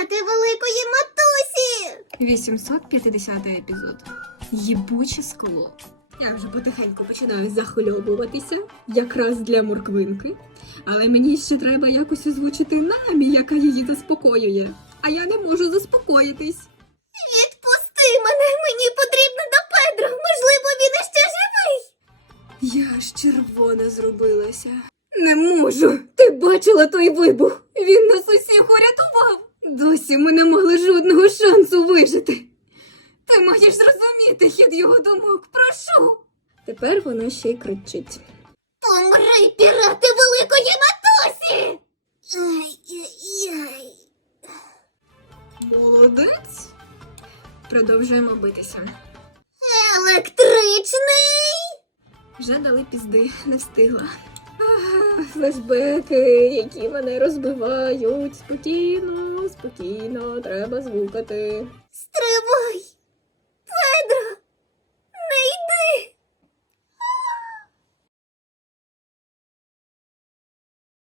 пірати великої матусі. 850 епізод. Їбуче скло. Я вже потихеньку починаю захльобуватися, якраз для морквинки. Але мені ще треба якось озвучити намі, яка її заспокоює. А я не можу заспокоїтись. Відпусти мене, мені потрібно до Педро. Можливо, він іще живий. Я ж червона зробилася. Не можу. Ти бачила той вибух. Він нас Ти маєш зрозуміти хід його думок, прошу. Тепер вона ще й кричить. Помри, пірати великої матусі. Ай-яй-яй. Молодець. Продовжуємо битися. Електричний. Вже дали пізди, не встигла. Флешбеки, які мене розбивають. Спокійно, спокійно, треба звукати. Стривай.